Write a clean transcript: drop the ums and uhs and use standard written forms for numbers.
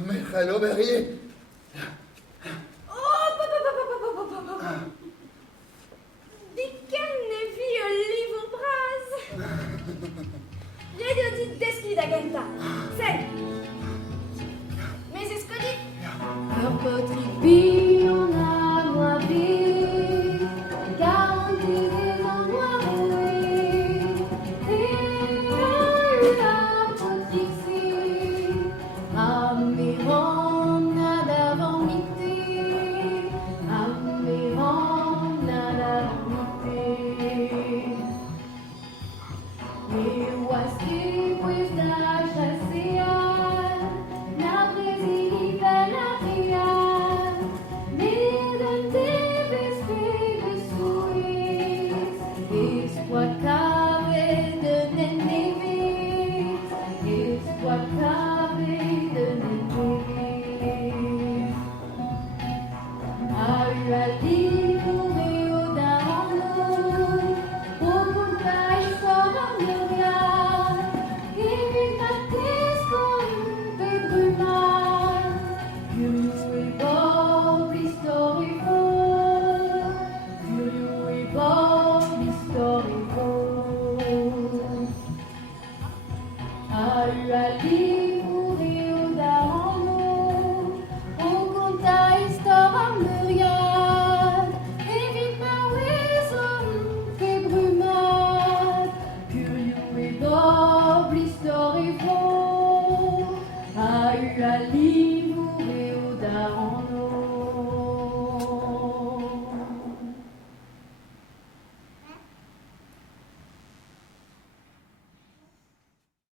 Mais hello, Berrier. Oh, papa. Di che ne vio il livro bras. Redio di deschi da genta. Sei. Mais c'est ce que dit. Apothique on a moi vie, garantie des endroits roués. Et apothique si, améron nada vomité, améron nada vomité. Et voici pues da chassia, na presidi bella ria, medante vespere suis, esquacave de neneve, esquacave de neneve. Ayuali nubeo da ono, ocultai sonoria, evitatis con pedruma, Furieux Bob historico, Furieux Bob historico. Ayuali